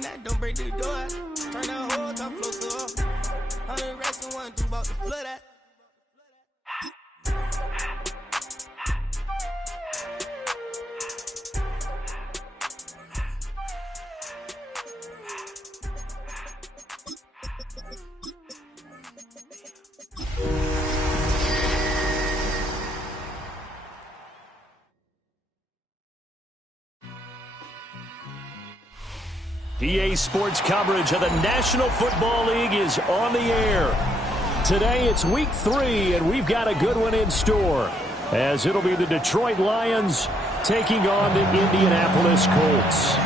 Breaking that, don't break the door. Turn that whole top floor to up. 100 racks and 1, 2 about to flood that. EA Sports coverage of the National Football League is on the air. Today it's week 3, and we've got a good one in store, as it'll be the Detroit Lions taking on the Indianapolis Colts.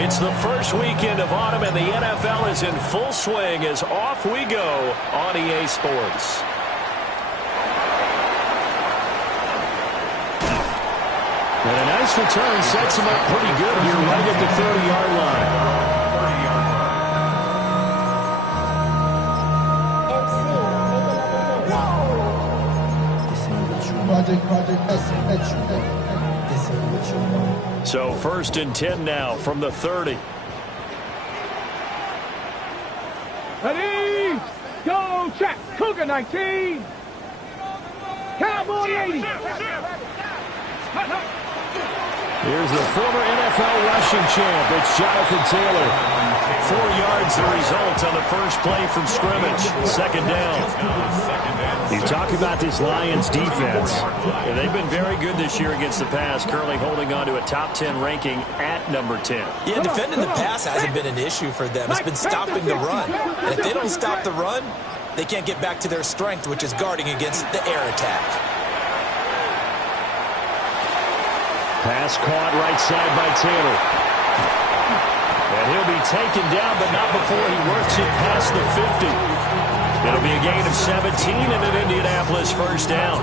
It's the first weekend of autumn, and the NFL is in full swing as off we go on EA Sports. And a nice return sets him up pretty good here right at the 30-yard line. So 1st and 10 now from the 30. Ready, go, check, Cougar 19, Cowboy 80. Here's the former NFL rushing champ. It's Jonathan Taylor. 4 yards the result on the first play from scrimmage. 2nd down. You talk about this Lions defense. Yeah, they've been very good this year against the pass, currently holding on to a top 10 ranking at number 10. Yeah, defending the pass hasn't been an issue for them. It's been stopping the run. And if they don't stop the run, they can't get back to their strength, which is guarding against the air attack. Pass caught right side by Taylor. And he'll be taken down, but not before he works it past the 50. It'll be a gain of 17 and an Indianapolis first down.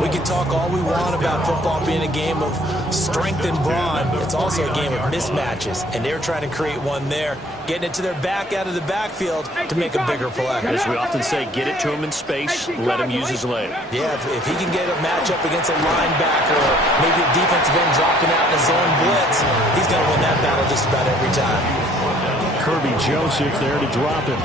We can talk all we want about football being a game of strength and brawn. It's also a game of mismatches, and they're trying to create one there, getting it to their back out of the backfield to make a bigger play. As we often say, get it to him in space, let him use his leg. Yeah, if he can get a matchup against a linebacker or maybe a defensive end dropping out in a zone blitz, he's going to win that battle just about every time. Kirby Joseph there to drop him.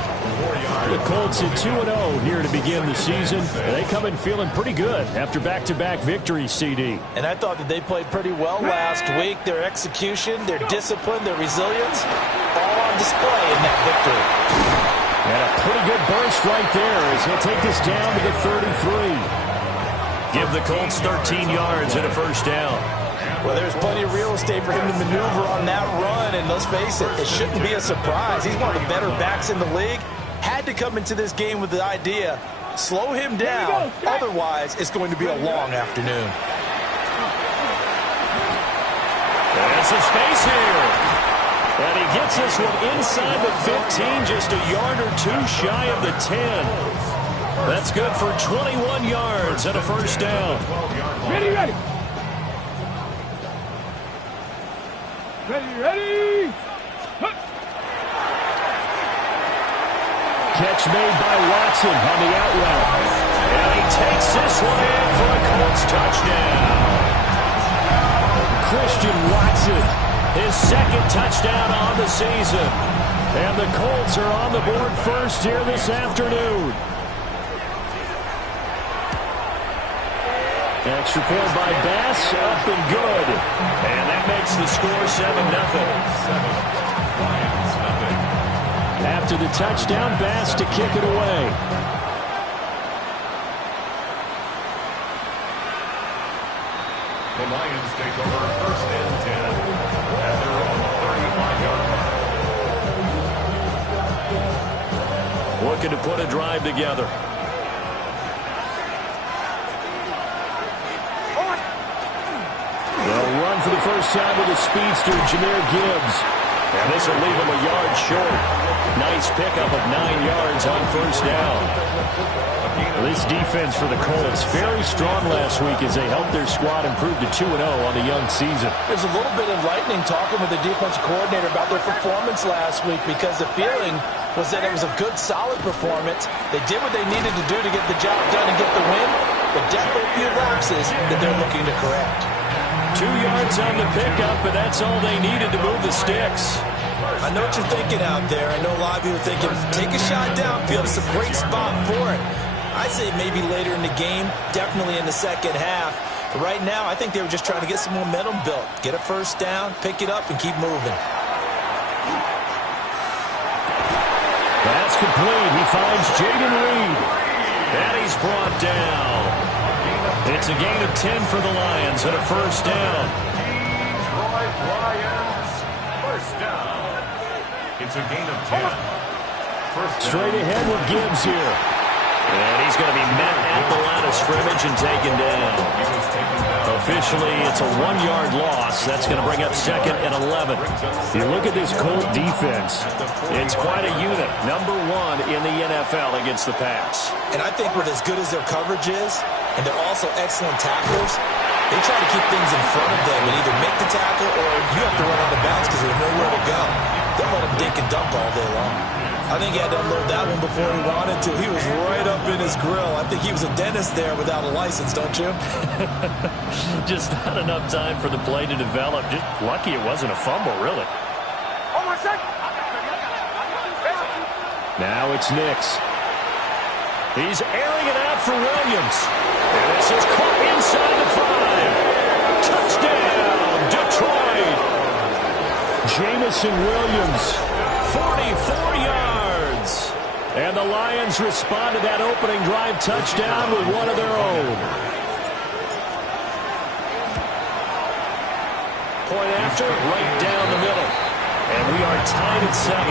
The Colts at 2-0 here to begin the season. They come in feeling pretty good after back-to-back victories, CD. And I thought that they played pretty well last week. Their execution, their discipline, their resilience, all on display in that victory. And a pretty good burst right there as he'll take this down to the 33. Give the Colts 13 yards and a first down. Well, there's plenty of real estate for him to maneuver on that run, and let's face it, it shouldn't be a surprise. He's one of the better backs in the league. Had to come into this game with the idea, slow him down, otherwise it's going to be a long afternoon. There's some space here. And he gets this one inside the 15, just a yard or two shy of the 10. That's good for 21 yards and a first down. Ready, ready. Ready, ready. Catch made by Watson on the out route. And he takes this one in for a Colts touchdown. Christian Watson, his 2nd touchdown on the season. And the Colts are on the board first here this afternoon. Extra point by Bass, up and good. And that makes the score 7-0. After the touchdown, Bass to kick it away. The Lions take over 1st and 10 at their own 35-yard line. Looking to put a drive together. They'll run for the first time with a speedster, Jahmyr Gibbs. And this will leave him a yard short. Nice pickup of 9 yards on first down. This defense for the Colts, very strong last week as they helped their squad improve to 2-0 on the young season. There's a little bit enlightening talking with the defensive coordinator about their performance last week because the feeling was that it was a good, solid performance. They did what they needed to do to get the job done and get the win, but definitely a few lapses that they're looking to correct. 2 yards on the pickup, and that's all they needed to move the sticks. I know what you're thinking out there. I know a lot of you are thinking, take a shot downfield. It's a great spot for it. I'd say maybe later in the game, definitely in the second half. But right now, I think they were just trying to get some momentum built. Get a first down, pick it up, and keep moving. That's complete. He finds Jayden Reed. And he's brought down. It's a gain of 10 for the Lions and a first down. Detroit Lions, first down. It's a gain of 10. First down. Straight ahead with Gibbs here. And he's going to be met at the line of scrimmage and taken down. Officially, it's a 1-yard loss. That's going to bring up 2nd and 11. You look at this Colt defense. It's quite a unit. Number 1 in the NFL against the pass. And I think with as good as their coverage is, and they're also excellent tacklers, they try to keep things in front of them and either make the tackle or you have to run out of bounds because there's nowhere to go. They'll let him dink and dunk all day long. I think he had to unload that one before he wanted to. He was right up in his grill. I think he was a dentist there without a license, don't you? Just not enough time for the play to develop. Just lucky it wasn't a fumble, really. Now it's Nix. He's airing it out for Williams. And this is caught inside the 5. Touchdown, Detroit. Jamison Williams, 44 yards. And the Lions respond to that opening drive touchdown with one of their own. Point after, right down the middle. And we are tied at 7.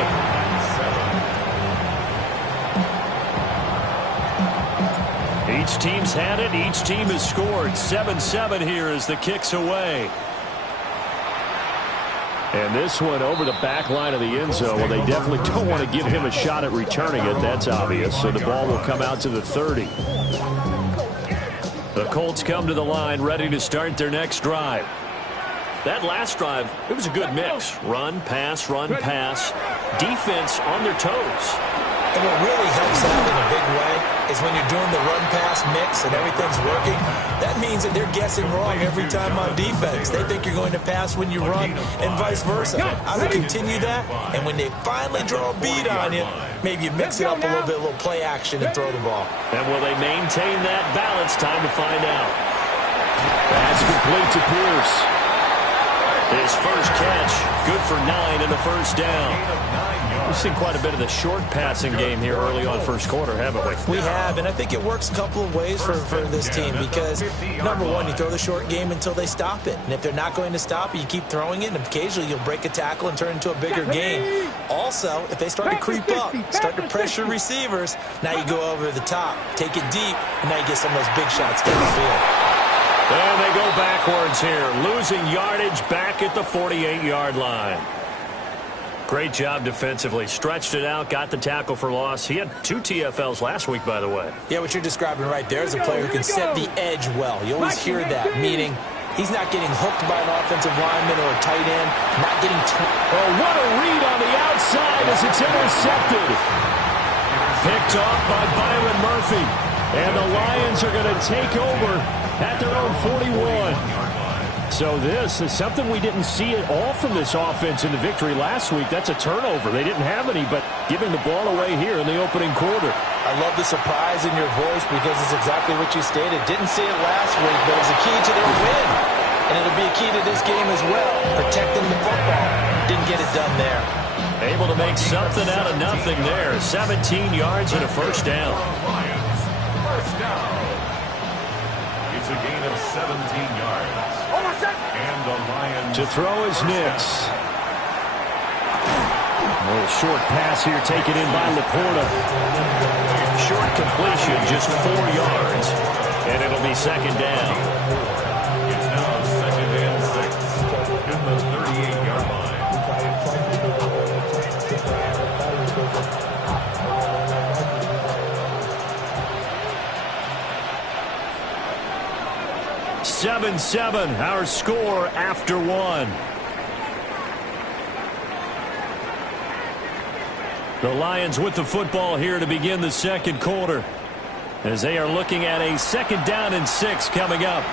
Each team's had it. Each team has scored. 7-7 here as the kick's away. And this one over the back line of the end zone. Well, they definitely don't want to give him a shot at returning it. That's obvious. So the ball will come out to the 30. The Colts come to the line ready to start their next drive. That last drive, it was a good mix. Run, pass, defense on their toes. And what really helps out in a big way is when you're doing the run-pass mix and everything's working, that means that they're guessing wrong every time on defense. They think you're going to pass when you run and vice versa. I would continue that, and when they finally draw a bead on you, maybe you mix it up a little play action and throw the ball. And will they maintain that balance? Time to find out. That's complete to Pierce. His first catch, good for 9 in the first down. We've seen quite a bit of the short passing game here early on first quarter, haven't we? We have, and I think it works a couple of ways for this team because, number one, you throw the short game until they stop it. And if they're not going to stop it, you keep throwing it, and occasionally you'll break a tackle and turn it into a bigger game. Also, if they start to creep up, start to pressure receivers, now you go over the top, take it deep, and now you get some of those big shots down the field. And they go backwards here, losing yardage back at the 48-yard line. Great job defensively. Stretched it out, got the tackle for loss. He had 2 TFLs last week, by the way. Yeah, what you're describing right there is a player who can set the edge well. You always hear that, meaning he's not getting hooked by an offensive lineman or a tight end, not getting... Oh, what a read on the outside as it's intercepted. Picked off by Byron Murphy. And the Lions are going to take over at their own 41. So this is something we didn't see at all from this offense in the victory last week. That's a turnover. They didn't have any, but giving the ball away here in the opening quarter. I love the surprise in your voice because it's exactly what you stated. Didn't see it last week, but it's a key to their win. And it'll be a key to this game as well, protecting the football. Didn't get it done there. Able to make something out of nothing there. 17 yards and a first down. First down. It's a gain of 17 yards. And the Lions. To throw is Nix. A little short pass here taken in by Laporta. Short completion, just 4 yards. And it'll be second down. It's now second and 6 at the 38-yard line. 7-7, our score after one. The Lions with the football here to begin the second quarter, as they are looking at a 2nd down and 6 coming up.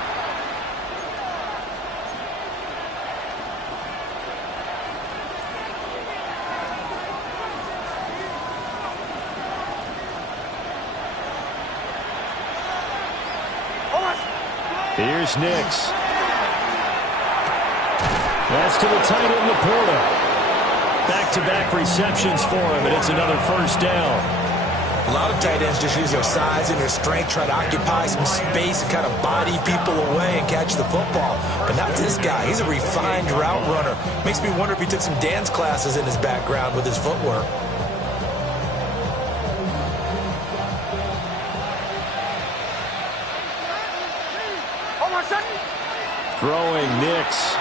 Here's Nix. That's to the tight end, Laporta. Back-to-back receptions for him, and it's another 1st down. A lot of tight ends just use their size and their strength, try to occupy some space and kind of body people away and catch the football. But not this guy. He's a refined route runner. Makes me wonder if he took some dance classes in his background with his footwork. Throwing Nix.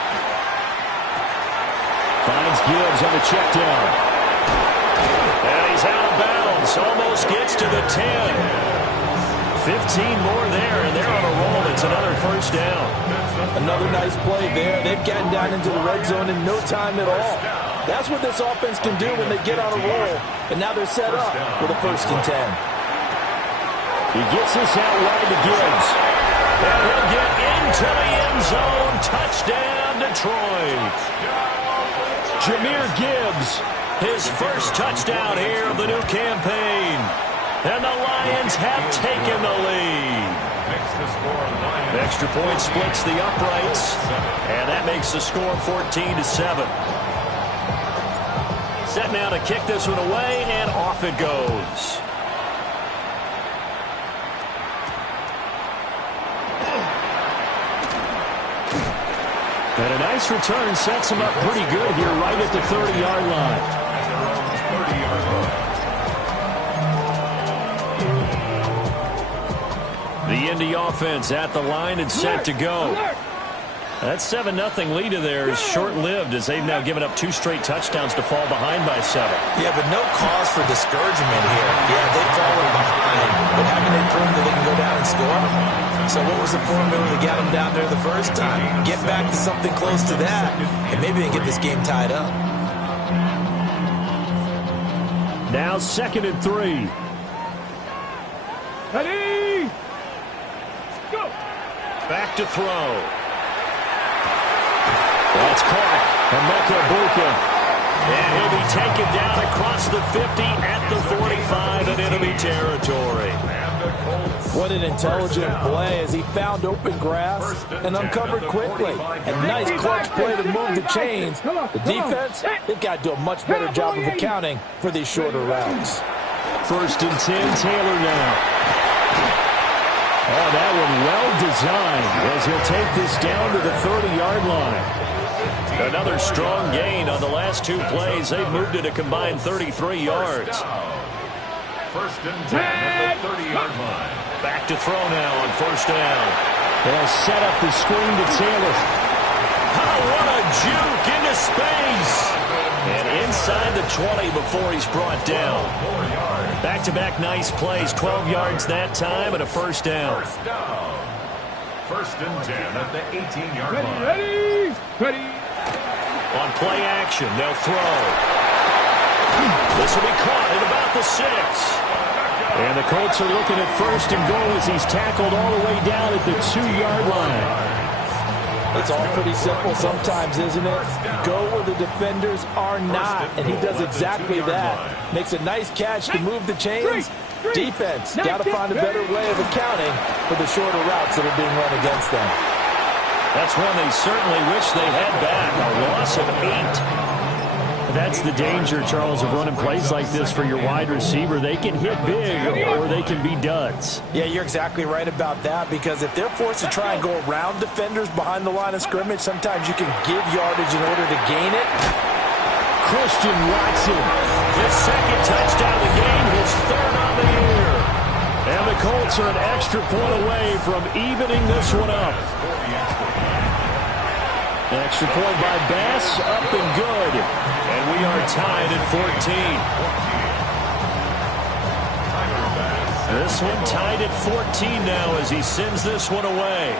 Finds Gibbs on the check down. And he's out of bounds. Almost gets to the 10. 15 more there, and they're on a roll. It's another 1st down. Another nice play there. They've gotten down into the red zone in no time at all. That's what this offense can do when they get on a roll. And now they're set up with a 1st and 10. He gets this out wide to Gibbs. And he'll get into the end zone. Touchdown, Detroit. Jahmyr Gibbs, his 1st touchdown here of the new campaign. And the Lions have taken the lead. Extra point splits the uprights. And that makes the score 14-7. Set now to kick this one away, and off it goes. And a nice return sets him up pretty good here right at the 30-yard line. The Indy offense at the line and set to go. That 7-0 lead of theirs short-lived, as they've now given up 2 straight touchdowns to fall behind by 7. Yeah, but no cause for discouragement here. Yeah, they've fallen behind, but haven't they proven that they can go down and score? So what was the formula that got them down there the first time? Get back to something close to that, and maybe they get this game tied up. Now 2nd and 3. Ready? Go! Back to throw. That's caught. Emeka Egbuka. And he'll be taken down across the 50 at the 45 in enemy territory. What an intelligent play as he found open grass and uncovered quickly. A nice clutch play to move the chains. The defense, they've got to do a much better job of accounting for these shorter routes. 1st and 10, Taylor now. Oh, that one well designed as he'll take this down to the 30-yard line. Another strong gain on the last 2 plays. They've moved it a combined 33 yards. 1st and 10 at the 30-yard line. Back to throw now on 1st down. They'll set up the screen to Taylor. Oh, what a juke into space. And inside the 20 before he's brought down. Back-to-back nice plays. 12 yards that time and a 1st down. 1st and 10 at the 18-yard line. Ready? Ready? On play action, they'll throw. This will be caught at about the 6. And the Colts are looking at 1st and goal as he's tackled all the way down at the 2-yard line. It's all pretty simple sometimes, isn't it? Go where the defenders are not, and he does exactly that. Makes a nice catch to move the chains. Defense, got to find a better way of accounting for the shorter routes that are being run against them. That's one they certainly wish they had back. A loss of 8. That's the danger, Charles, of running plays like this for your wide receiver. They can hit big or they can be duds. Yeah, you're exactly right about that, because if they're forced to try and go around defenders behind the line of scrimmage, sometimes you can give yardage in order to gain it. Christian Watson, his 2nd touchdown of the game, his 3rd on the year. And the Colts are an extra point away from evening this one up. Extra point by Bass, up and good. And we are tied at 14. This one tied at 14 now as he sends this one away.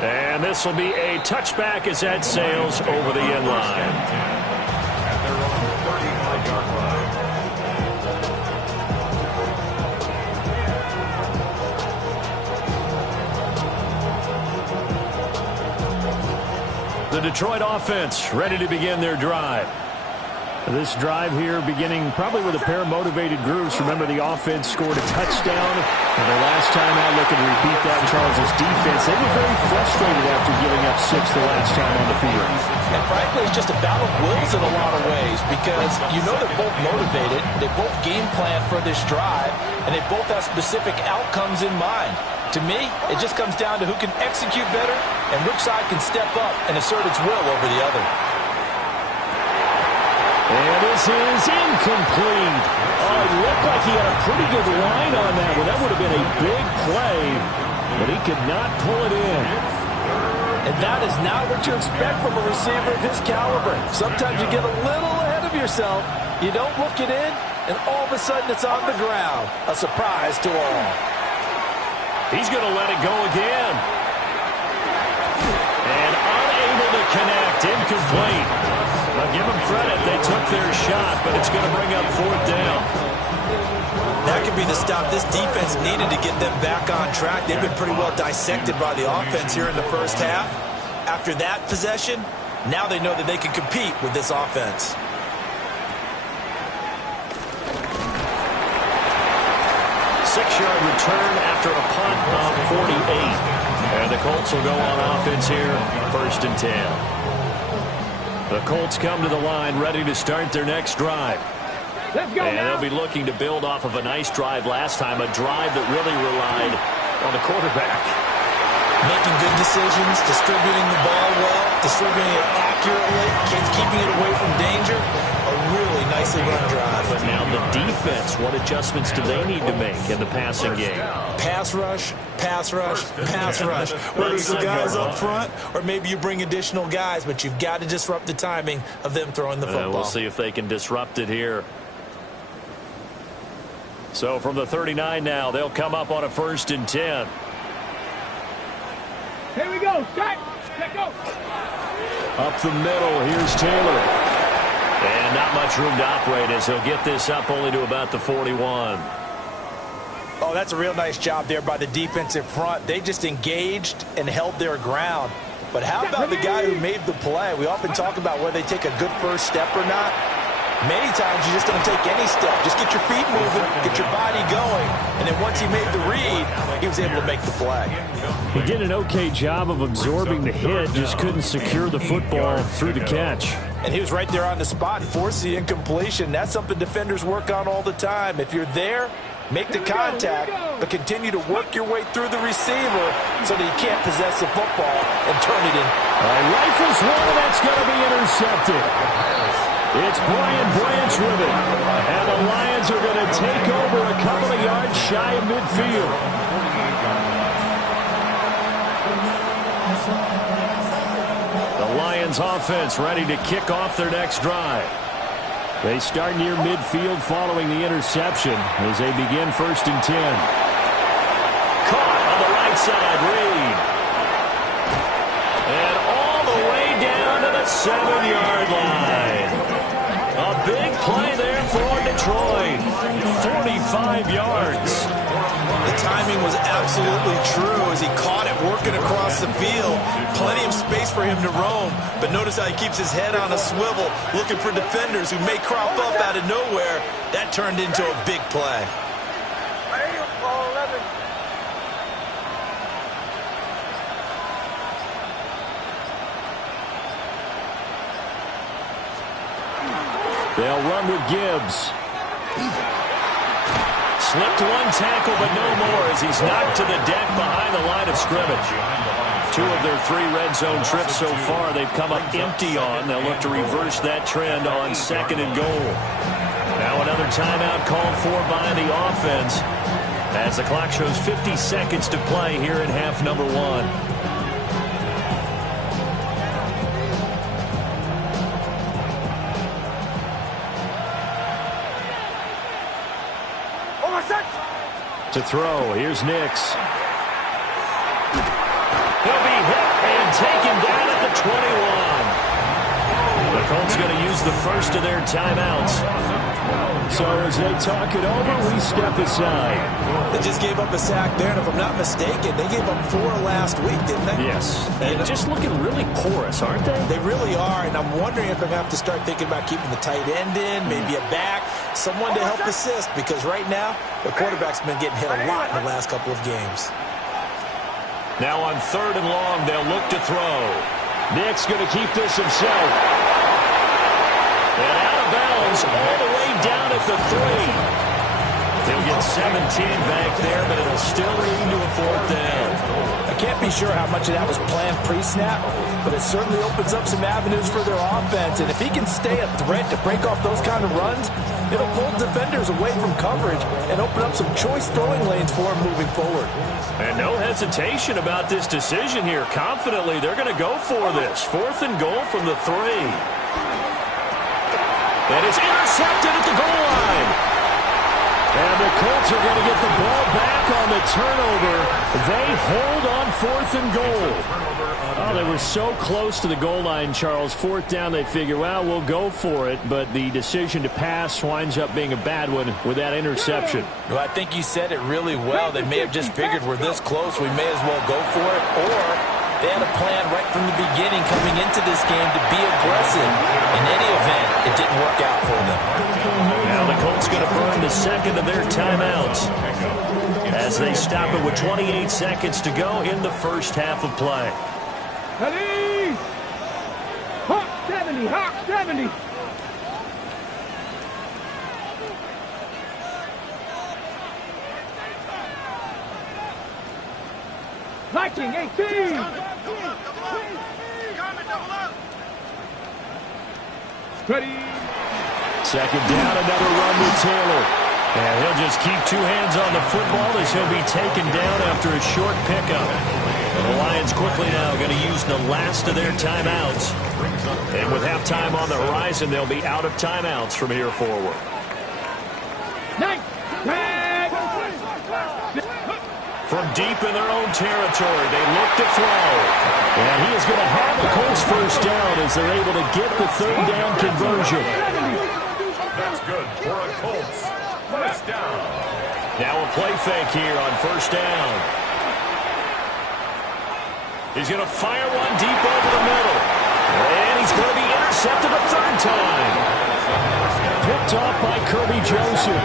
And this will be a touchback as that sails over the end line. At their own 35-yard line. The Detroit offense ready to begin their drive. This drive here beginning probably with a pair of motivated groups. Remember, the offense scored a touchdown. And the last time out, looking to repeat that, Charles' defense, they were very frustrated after giving up 6 the last time on the field. And frankly, it's just a battle of wills in a lot of ways because you know they're both motivated. They both game plan for this drive, and they both have specific outcomes in mind. To me, it just comes down to who can execute better and which side can step up and assert its will over the other. And this is incomplete. Oh, it looked like he had a pretty good line on that one. That would have been a big play, but he could not pull it in. And that is not what you expect from a receiver of his caliber. Sometimes you get a little ahead of yourself. You don't look it in, and all of a sudden it's on the ground. A surprise to all. He's going to let it go again. And unable to connect. Incomplete. Now give them credit. They took their shot, but it's going to bring up 4th down. That could be the stop this defense needed to get them back on track. They've been pretty well dissected by the offense here in the first half. After that possession, now they know that they can compete with this offense. Six-yard return after a punt of 48. And the Colts will go on offense here, 1st and 10. The Colts come to the line ready to start their next drive. Let's go and now. they'll be looking to build off of a nice drive last time, a drive that really relied on the quarterback. Making good decisions, distributing the ball well, distributing it accurately, keeping it away from danger. A really nicely run drive. But now the defense, what adjustments do they need to make in the passing game? Pass rush, pass rush, pass rush. Whether it's the guys up front or maybe you bring additional guys, but you've got to disrupt the timing of them throwing the football. We'll see if they can disrupt it here. So from the 39 now, they'll come up on a 1st and 10. Here we go. Set. Let go. Up the middle, here's Taylor. And not much room to operate as he'll get this up only to about the 41. Oh, that's a real nice job there by the defensive front. They just engaged and held their ground. But how about the guy who made the play? We often talk about whether they take a good first step or not. Many times you just don't take any step. Just get your feet moving, get your body going, and then once he made the read, he was able to make the play. He did an okay job of absorbing the hit, just couldn't secure the football through the catch. And he was right there on the spot, forced the incompletion. That's something defenders work on all the time. If you're there, make the contact, but continue to work your way through the receiver so that he can't possess the football and turn it in. Rifles one, and that's going to be intercepted. It's Brian Branch with it. And the Lions are going to take over a couple of yards shy of midfield. The Lions offense ready to kick off their next drive. They start near midfield following the interception as they begin 1st and 10. Caught on the right side, Reed. And all the way down to the 7-yard line. A big play there for Detroit. 45 yards. The timing was absolutely true as he caught it working across the field. Plenty of space for him to roam. But notice how he keeps his head on a swivel, looking for defenders who may crop up out of nowhere. That turned into a big play. They'll run with Gibbs. Slipped one tackle, but no more as he's knocked to the deck behind the line of scrimmage. 2 of their 3 red zone trips so far they've come up empty on. They'll look to reverse that trend on 2nd and goal. Now another timeout called for by the offense as the clock shows 50 seconds to play here in half number 1. To throw, here's Nix. He'll be hit Colts going to use the first of their timeouts. So as they talk it over, we step aside. They just gave up a sack there, and if I'm not mistaken, they gave up 4 last week, didn't they? Yes. And just looking really porous, aren't they? They really are, and I'm wondering if I'm going to have to start thinking about keeping the tight end in, maybe a back, someone to help assist, because right now, the quarterback's been getting hit a lot in the last couple of games. Now on 3rd and long, they'll look to throw. Nick's going to keep this himself. And out of bounds all the way down at the 3. They'll get 17 back there, but it'll still lead to a 4th down. I can't be sure how much of that was planned pre-snap, but it certainly opens up some avenues for their offense. And if he can stay a threat to break off those kind of runs, it'll pull defenders away from coverage and open up some choice throwing lanes for him moving forward. And no hesitation about this decision here. Confidently, they're going to go for this. 4th and goal from the 3. And it's intercepted at the goal line. And the Colts are going to get the ball back on the turnover. They hold on 4th and goal. Oh, they were so close to the goal line, Charles. 4th down, they figure, well, we'll go for it. But the decision to pass winds up being a bad one with that interception. Well, I think you said it really well. They may have just figured we're this close, we may as well go for it. Or they had a plan right from the beginning coming into this game to be aggressive. In any event, it didn't work out for them. Now the Colts going to burn the second of their timeouts as they stop it with 28 seconds to go in the first half of play. Ready? Hawk 70, Hawk 70. Viking 18. Ready? Second down, another run with Taylor. And he'll just keep 2 hands on the football as he'll be taken down after a short pickup. And the Lions quickly now going to use the last of their timeouts. And with halftime on the horizon, they'll be out of timeouts from here forward. 9, 10. From deep in their own territory, they look to throw. And he is going to have the Colts first down as they're able to get the 3rd down conversion. That's good for a Colts. First down. Now a play fake here on 1st down. He's going to fire one deep over the middle. And he's going to be intercepted a 3rd time. Picked off by Kirby Joseph.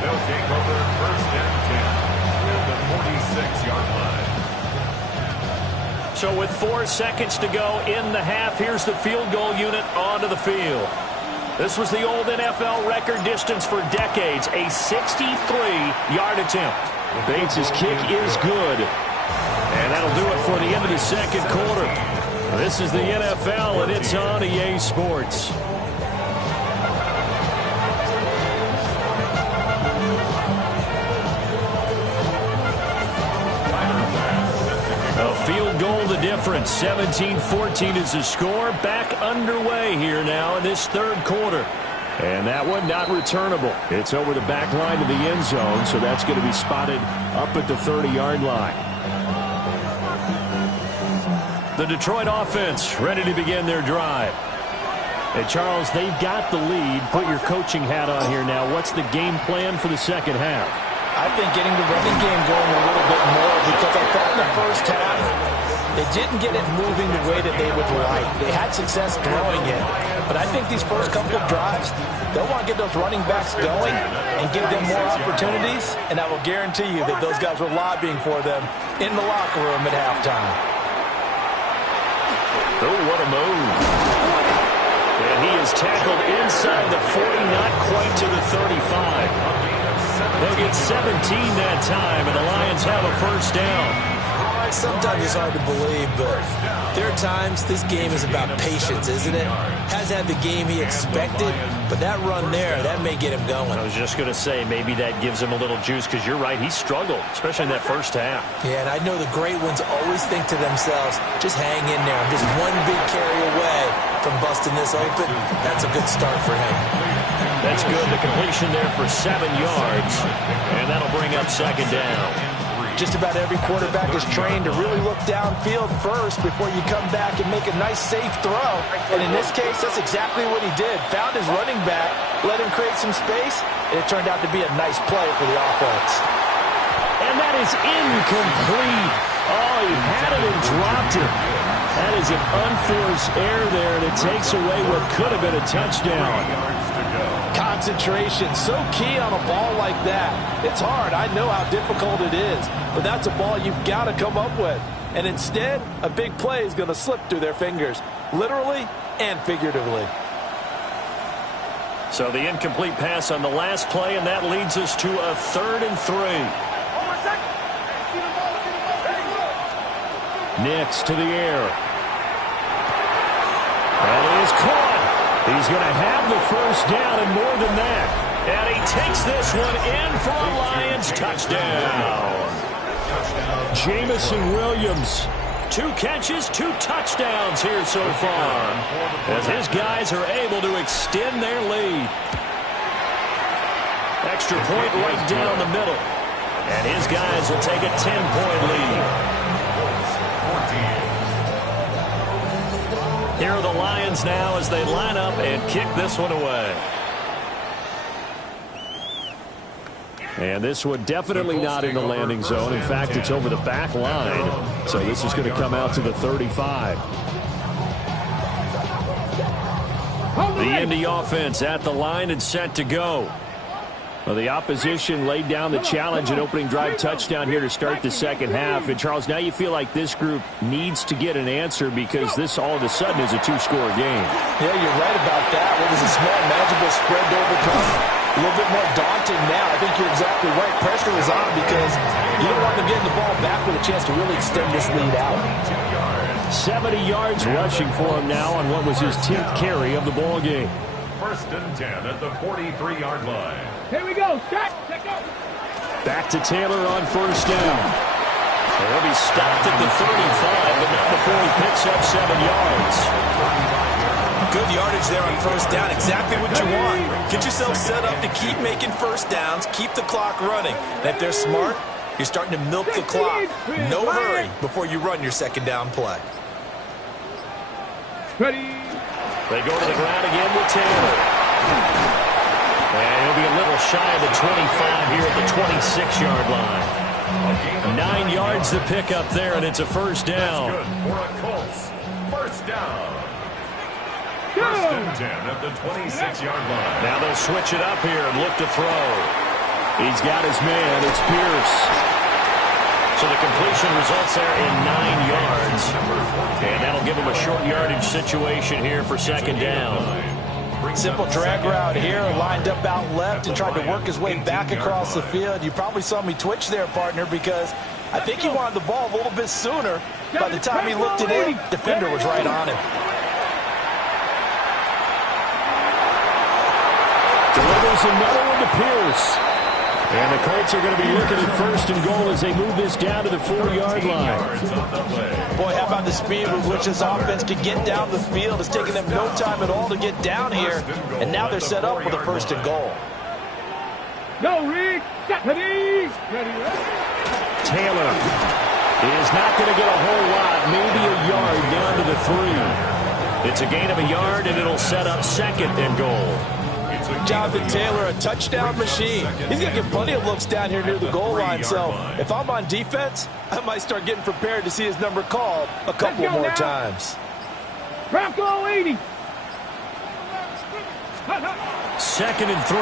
They'll take over 1st and 10 at the 46-yard line. So with 4 seconds to go in the half, here's the field goal unit onto the field. This was the old NFL record distance for decades, a 63-yard attempt. Bates' kick is good. And that'll do it for the end of the second quarter. This is the NFL, and it's on EA Sports. A field goal the difference. 17-14 is the score. Back underway here now in this 3rd quarter. And that one not returnable. It's over the back line of the end zone, so that's going to be spotted up at the 30-yard line. The Detroit offense ready to begin their drive. Hey, Charles, they've got the lead. Put your coaching hat on here now. What's the game plan for the second half? I think getting the running game going a little bit more, because I thought in the first half they didn't get it moving the way that they would like. They had success throwing it, but I think these first couple of drives, they'll want to get those running backs going and give them more opportunities, and I will guarantee you that those guys were lobbying for them in the locker room at halftime. Oh, what a move. And he is tackled inside the 40, not quite to the 35. They'll get 17 that time, and the Lions have a first down. Sometimes it's hard to believe, but there are times this game is about patience, isn't it? Hasn't had the game he expected, but that run there, that may get him going. I was just going to say, maybe that gives him a little juice, because you're right, he struggled, especially in that first half. Yeah, and I know the great ones always think to themselves, just hang in there. I'm just one big carry away from busting this open. That's a good start for him. That's good. The completion there for 7 yards, and that'll bring up second down. Just about every quarterback is trained to really look downfield first before you come back and make a nice, safe throw. And in this case, that's exactly what he did. Found his running back, let him create some space, and it turned out to be a nice play for the offense. And that is incomplete. Oh, he had it and dropped it. That is an unforced error there, and it takes away what could have been a touchdown. Concentration, so key on a ball like that. It's hard. I know how difficult it is, but that's a ball you've got to come up with. And instead, a big play is going to slip through their fingers, literally and figuratively. So the incomplete pass on the last play, and that leads us to a 3rd and 3. Nix to the air. And he is caught. He's going to have the first down and more than that. And he takes this one in for a Lions touchdown. Jamison Williams. 2 catches, 2 touchdowns here so far, as his guys are able to extend their lead. Extra point right down the middle. And his guys will take a 10-point lead. Here are the Lions now as they line up and kick this one away. And this one definitely not in the landing zone. In fact, it's over the back line. So this is going to come out to the 35. The Indy offense at the line and set to go. Well, the opposition laid down the challenge and opening drive touchdown here to start the second half. And, Charles, now you feel like this group needs to get an answer because this all of a sudden is a 2-score game. Yeah, you're right about that. It was a small, manageable spread to overcome. A little bit more daunting now. I think you're exactly right. Pressure is on because you don't want them getting the ball back with a chance to really extend this lead out. 70 yards rushing for him now on what was his 10th carry of the ball game. 1st and 10 at the 43-yard line. Here we go. Set. Go. Back to Taylor on 1st down. He'll be stopped at the 35, but not before he picks up 7 yards. Good yardage there on 1st down. Exactly what you want. Get yourself set up to keep making 1st downs, keep the clock running. And if they're smart, you're starting to milk the clock. No hurry before you run your 2nd down play. Ready. They go to the ground again with Taylor. And he'll be a little shy of the 25 here at the 26-yard line. 9 yards to pick up there, and it's a 1st down. Good for a Colts. 1st down. 1st and 10 at the 26-yard line. Now they'll switch it up here and look to throw. He's got his man. It's Pierce. So the completion results there in 9 yards. And that'll give him a short yardage situation here for 2nd down. Simple drag route here, lined up out left and tried to work his way back across the field. You probably saw me twitch there, partner, because I think he wanted the ball a little bit sooner. By the time he looked it in, defender was right on him. Delivers another one to Pierce. And the Colts are going to be looking at 1st and goal as they move this down to the 4-yard line. Boy, how about the speed with which this offense can get down the field? It's taken them no time at all to get down here. And now they're set up with a 1st and goal. No, Rick. Ready. Taylor is not going to get a whole lot, maybe a yard down to the 3. It's a gain of a yard, and it'll set up 2nd and goal. Jonathan Taylor, a touchdown machine. He's going to get plenty of looks down here near the goal line. So if I'm on defense, I might start getting prepared to see his number called a couple more times. Bronco 80. 2nd and 3.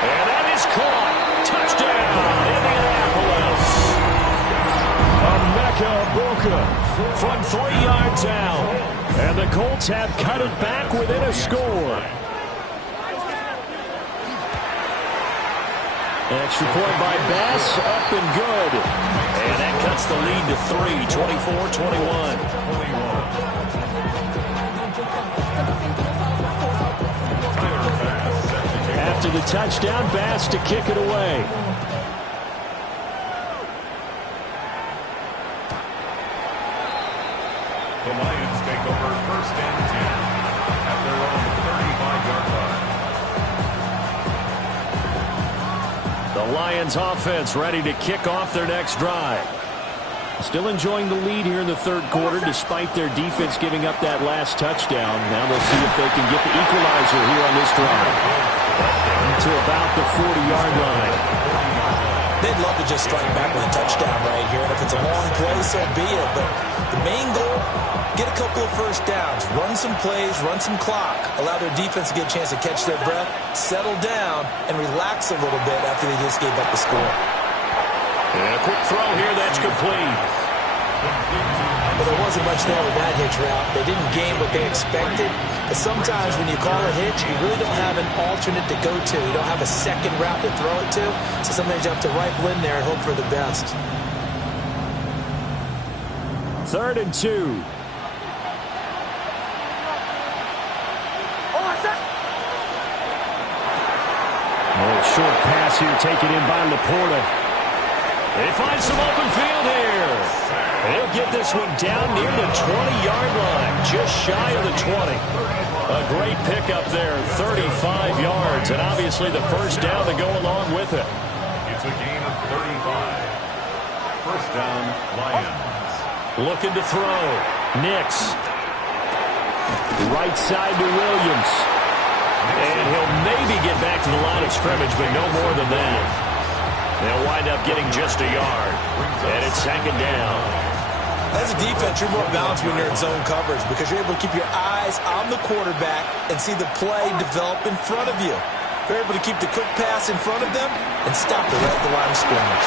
And that is caught. Touchdown, Indianapolis. Emeka Egbuka from 3 yards out. And the Colts have cut it back within a score. Extra point by Bass, up and good. And that cuts the lead to 3, 24-21. After the touchdown, Bass to kick it away. The Lions take over 1st and 10 at their own 35-yard line. The Lions offense ready to kick off their next drive. Still enjoying the lead here in the third quarter despite their defense giving up that last touchdown. Now they'll see if they can get the equalizer here on this drive. To about the 40-yard line. They'd love to just strike back with a touchdown right here. And if it's a long play, so be it. But the main goal, get a couple of first downs, run some plays, run some clock, allow their defense to get a chance to catch their breath, settle down, and relax a little bit after they just gave up the score. And a quick throw here that's complete. But there wasn't much there with that hitch route. They didn't gain what they expected. But sometimes when you call a hitch, you really don't have an alternate to go to. You don't have a second route to throw it to. So sometimes you have to rifle in there and hope for the best. 3rd and 2. Short pass here taken in by Laporta. They find some open field here. They'll get this one down near the 20-yard line, just shy of the 20. A great pickup there, 35 yards, and obviously the first down to go along with it. It's a gain of 35. First down, Lions. Looking to throw. Nix. Right side to Williams. And he'll maybe get back to the line of scrimmage, but no more than that. They'll wind up getting just a yard. And it's 2nd down. As a defense, you're more balanced when you're in zone coverage because you're able to keep your eyes on the quarterback and see the play develop in front of you. You're able to keep the quick pass in front of them and stop the line of scrimmage.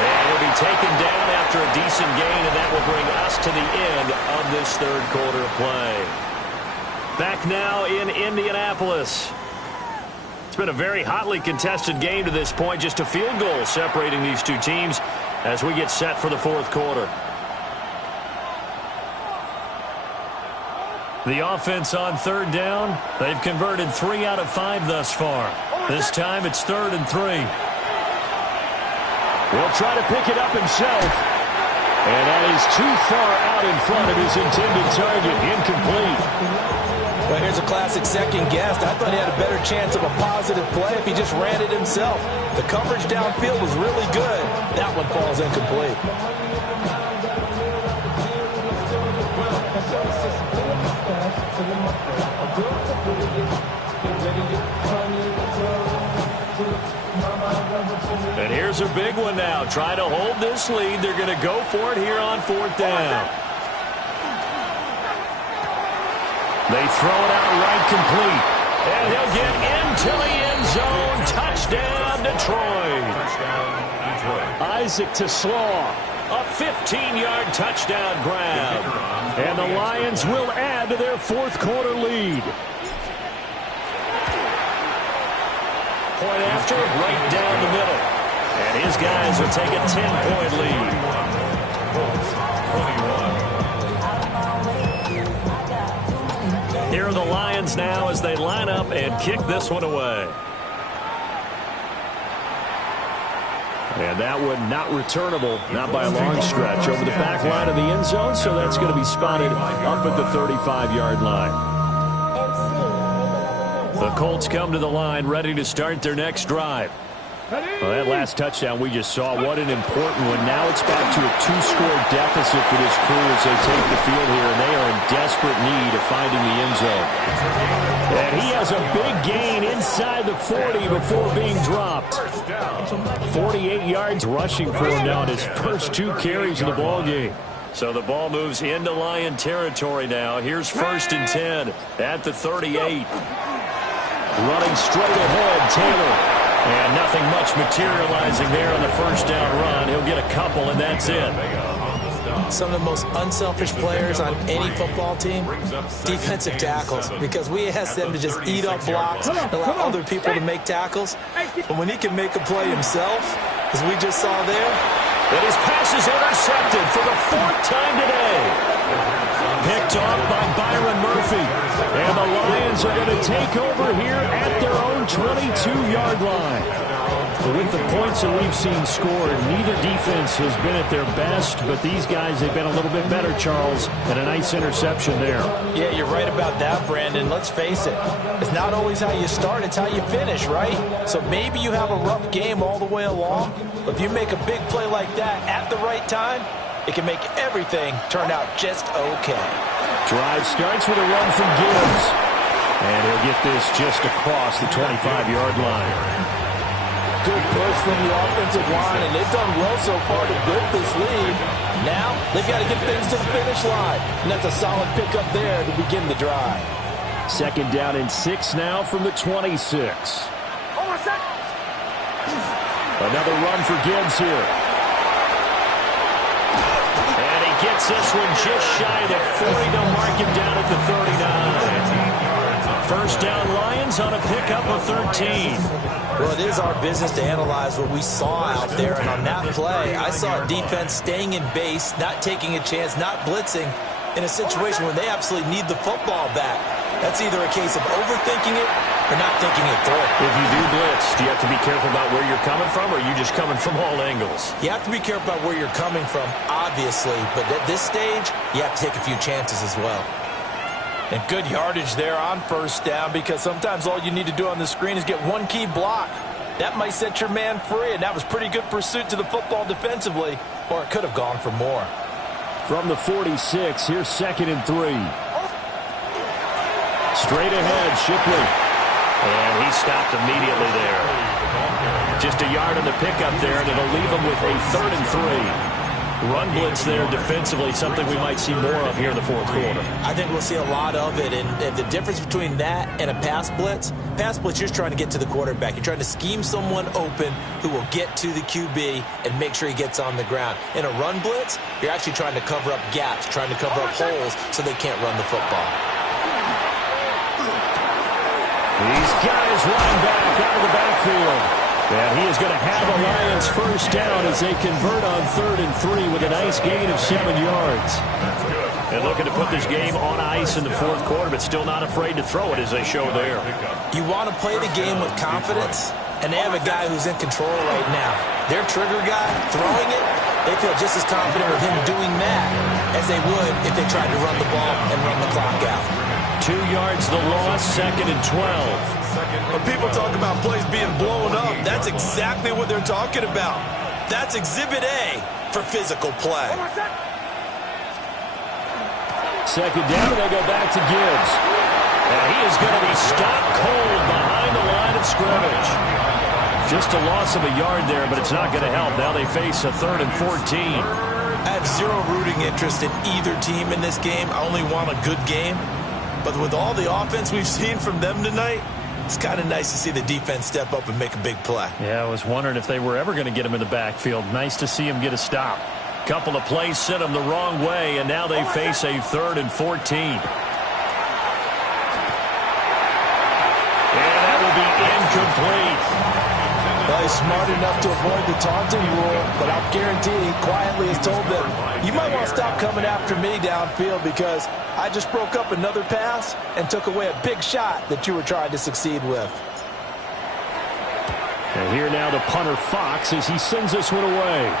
And he'll be taken down after a decent gain, and that will bring us to the end of this third quarter of play. Back now in Indianapolis. It's been a very hotly contested game to this point. Just a field goal separating these two teams as we get set for the fourth quarter. The offense on 3rd down. They've converted 3 out of 5 thus far. This time it's 3rd and 3. He'll try to pick it up himself. And that is too far out in front of his intended target. Incomplete. Well, here's a classic second guess. I thought he had a better chance of a positive play if he just ran it himself. The coverage downfield was really good. That one falls incomplete. And here's a big one now. Trying to hold this lead. They're going to go for it here on 4th down. They throw it out right complete. And he'll get into the end zone. Touchdown, Detroit. Isaac to Slaw. A 15-yard touchdown grab. And the Lions will add to their fourth quarter lead. Point after, right down the middle. And his guys will take a 10-point lead. 21. Here are the Lions now as they line up and kick this one away. And that one not returnable, not by a long stretch, over the back line of the end zone, so that's going to be spotted up at the 35-yard line. The Colts come to the line, ready to start their next drive. Well, that last touchdown we just saw, what an important one. Now it's back to a 2-score deficit for this crew as they take the field here, and they are in desperate need of finding the end zone. And he has a big gain inside the 40 before being dropped. 48 yards rushing for him now in his first 2 carries of the ball game. So the ball moves into Lion territory now. Here's 1st and 10 at the 38. Running straight ahead, Taylor. And nothing much materializing there on the first down run. He'll get a couple, and that's it. Some of the most unselfish players on any football team, defensive tackles, because we ask them to just eat up blocks and allow other people to make tackles. But when he can make a play himself, as we just saw there, and his pass is intercepted for the 4th time today. Picked off by Byron Murphy. And the Lions are going to take over here at their own 22-yard line. With the points that we've seen scored, neither defense has been at their best, but these guys have been a little bit better, Charles, and a nice interception there. Yeah, you're right about that, Brandon. Let's face it. It's not always how you start, it's how you finish, right? So maybe you have a rough game all the way along, but if you make a big play like that at the right time, it can make everything turn out just okay. Drive starts with a run from Gibbs. And he'll get this just across the 25-yard line. Good push from the offensive line, and they've done well so far to build this lead. Now, they've got to get things to the finish line, and that's a solid pickup there to begin the drive. 2nd down and 6 now from the 26. Another run for Gibbs here. And he gets this one just shy of the 40. They'll mark him down at the 39. First down, Lions on a pickup of 13. Well, it is our business to analyze what we saw out there, and on that play, I saw a defense staying in base, not taking a chance, not blitzing in a situation where they absolutely need the football back. That's either a case of overthinking it or not thinking it through. If you do blitz, do you have to be careful about where you're coming from, or are you just coming from all angles? You have to be careful about where you're coming from, obviously, but at this stage, you have to take a few chances as well. And good yardage there on first down, because sometimes all you need to do on the screen is get one key block. That might set your man free, and that was pretty good pursuit to the football defensively, or it could have gone for more. From the 46, here's 2nd and 3. Straight ahead, Shipley. And he stopped immediately there. Just a yard on the pickup there, and it'll leave him with a 3rd and 3. Run blitz there defensively, something we might see more of here in the 4th quarter. I think we'll see a lot of it, and the difference between that and a pass blitz, you're trying to get to the quarterback. You're trying to scheme someone open who will get to the QB and make sure he gets on the ground. In a run blitz, you're actually trying to cover up gaps, trying to cover up holes so they can't run the football. These guys running back out of the backfield. And he is going to have a Lions first down as they convert on 3rd and 3 with a nice gain of 7 yards. And looking to put this game on ice in the 4th quarter, but still not afraid to throw it as they show there. You want to play the game with confidence, and they have a guy who's in control right now. Their trigger guy, throwing it, they feel just as confident with him doing that as they would if they tried to run the ball and run the clock out. 2 yards the loss, 2nd and 12. When people talk about plays being blown up, that's exactly what they're talking about. That's Exhibit A for physical play. 2nd down, and they go back to Gibbs. And he is going to be stopped cold behind the line of scrimmage. Just a loss of a yard there, but it's not going to help. Now they face a 3rd and 14. I have zero rooting interest in either team in this game. I only want a good game. But with all the offense we've seen from them tonight, it's kind of nice to see the defense step up and make a big play. Yeah, I was wondering if they were ever going to get him in the backfield. Nice to see him get a stop. Couple of plays sent him the wrong way, and now they face a 3rd and 14. And that will be incomplete. Well, he's smart enough to avoid the taunting rule, but I'll guarantee he quietly has told them, you might want to stop coming after me downfield because I just broke up another pass and took away a big shot that you were trying to succeed with. And here now the punter Fox as he sends this one away.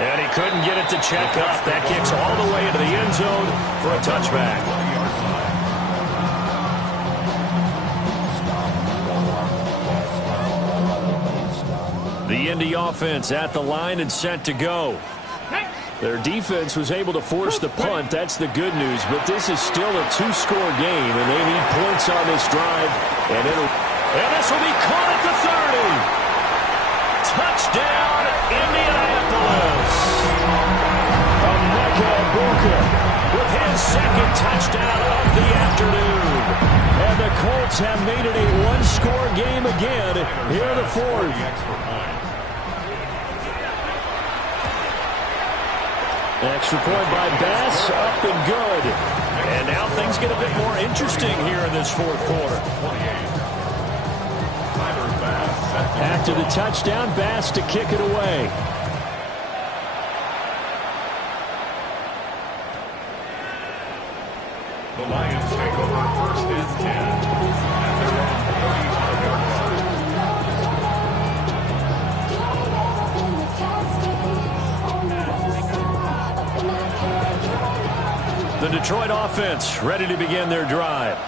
And he couldn't get it to check up. That kicks all the way into the end zone for a touchback. The Indy offense at the line and set to go. Their defense was able to force the punt. That's the good news. But this is still a 2-score game, and they need points on this drive. And this will be caught at the 30. Touchdown, Indianapolis. Emeka Egbuka with his 2nd touchdown of the afternoon. And the Colts have made it a 1-score game again here in the 4th. Extra point by Bass, up and good. And now things get a bit more interesting here in this 4th quarter. After the touchdown, Bass to kick it away. The Lions take over 1st and 10. At their own 35-yard line. The Detroit offense ready to begin their drive.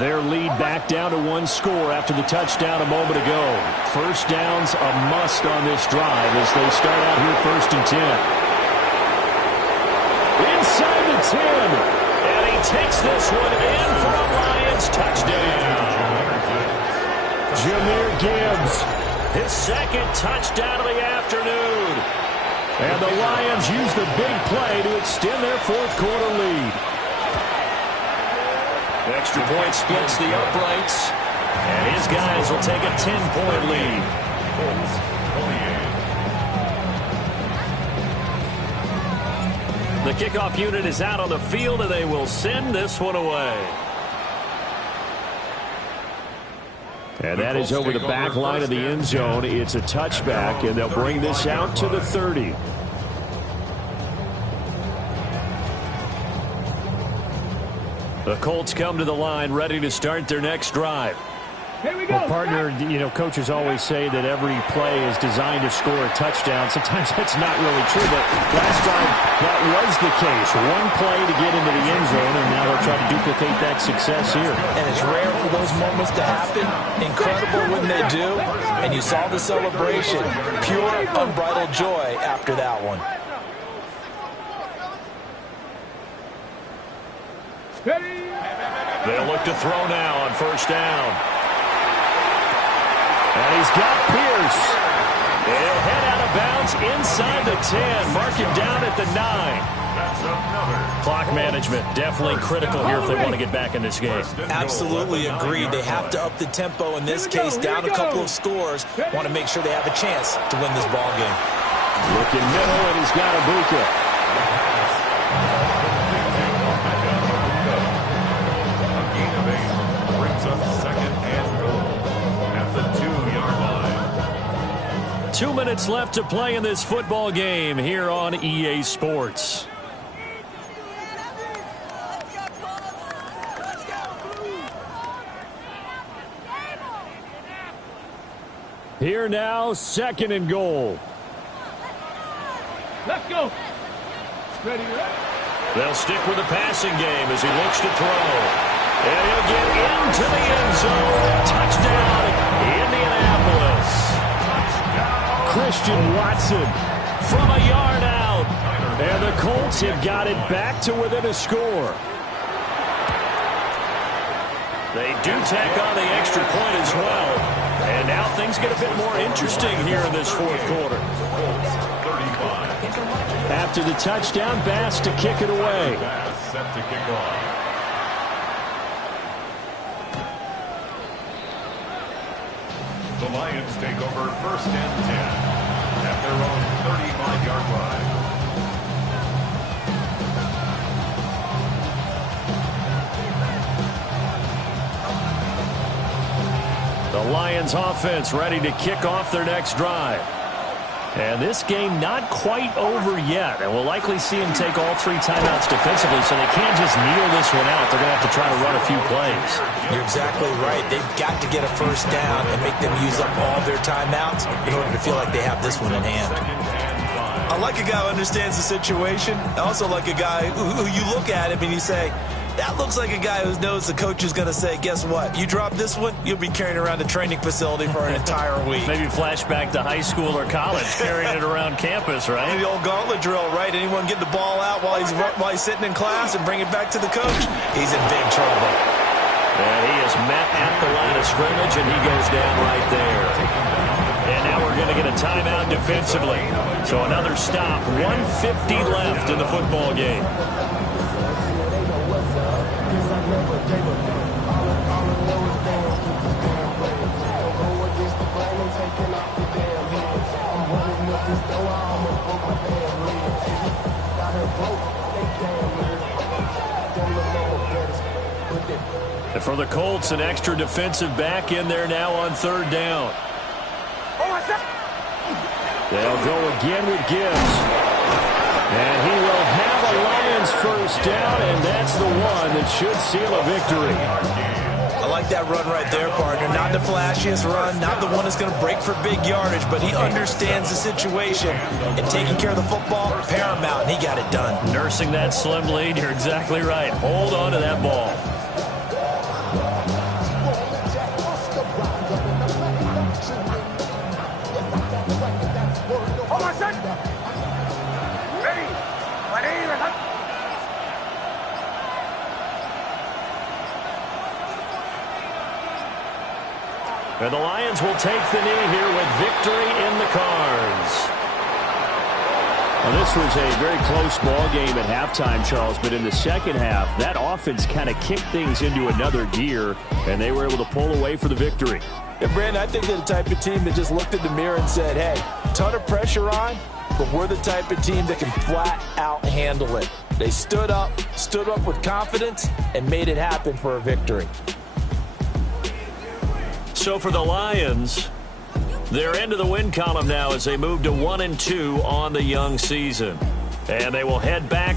Their lead back down to one score after the touchdown a moment ago. First down's a must on this drive as they start out here 1st and 10. Inside the 10. And he takes this one in for a Lions touchdown. Jahmyr Gibbs, his second touchdown of the afternoon. And the Lions use the big play to extend their fourth quarter lead. Extra point splits the uprights, and his guys will take a 10-point lead. The kickoff unit is out on the field, and they will send this one away. And that is over the back line of the end zone. It's a touchback, and they'll bring this out to the 30. The Colts come to the line ready to start their next drive. Here we go. Well, partner, coaches always say that every play is designed to score a touchdown. Sometimes that's not really true, but last time that was the case. One play to get into the end zone, and now they'll try to duplicate that success here. And it's rare for those moments to happen. Incredible when they do. And you saw the celebration. Pure, unbridled joy after that one. They'll look to throw now on first down. And he's got Pierce. He'll head out of bounds inside the 10. Mark him down at the 9. Clock management definitely critical here if they want to get back in this game. Absolutely agreed. They have to up the tempo in this case, down a couple of scores. Want to make sure they have a chance to win this ball game. Looking middle, and he's got Ibuka. Second and goal at the 2-yard line. 2 minutes left to play in this football game here on EA Sports. Here now, 2nd and goal. Let's go. Ready, ready. They'll stick with the passing game as he looks to throw. And he'll get into the end zone. Touchdown, Indianapolis. Christian Watson from a yard out. And the Colts have got it back to within a score. They do tack on the extra point as well. And now things get a bit more interesting here in this fourth quarter. After the touchdown, Bass to kick it away. Bass set to kick off. The Lions take over 1st and 10 at their own 35-yard line. The Lions offense ready to kick off their next drive. And this game not quite over yet. And we'll likely see them take all 3 timeouts defensively, so they can't just kneel this one out. They're going to have to try to run a few plays. You're exactly right. They've got to get a first down and make them use up all their timeouts in order to feel like they have this one in hand. I like a guy who understands the situation. I also like a guy who you look at him and you say, that looks like a guy who knows the coach is going to say, guess what? You drop this one, you'll be carrying around a training facility for an entire week. Maybe flashback to high school or college, carrying it around campus, right? The old gauntlet drill, right? Anyone get the ball out while he's sitting in class and bring it back to the coach? He's in big trouble. And he is met at the line of scrimmage, and he goes down right there. And now we're going to get a timeout defensively. So another stop, 1:50 left in the football game. And for the Colts, an extra defensive back in there now on 3rd down. They'll go again with Gibbs. And he will have a Lions first down, and that's the one that should seal a victory. I like like that run right there, partner. Not the flashiest run, not the one that's going to break for big yardage, but he understands the situation, and taking care of the football, paramount, and he got it done. Nursing that slim lead, you're exactly right. Hold on to that ball. And the Lions will take the knee here with victory in the cards. Well, this was a very close ball game at halftime, Charles, but in the second half, that offense kind of kicked things into another gear, and they were able to pull away for the victory. And Brandon, I think they're the type of team that just looked in the mirror and said, hey, ton of pressure on, but we're the type of team that can flat out handle it. They stood up with confidence, and made it happen for a victory. So for the Lions, they're into the win column now as they move to 1-2 on the young season. And they will head back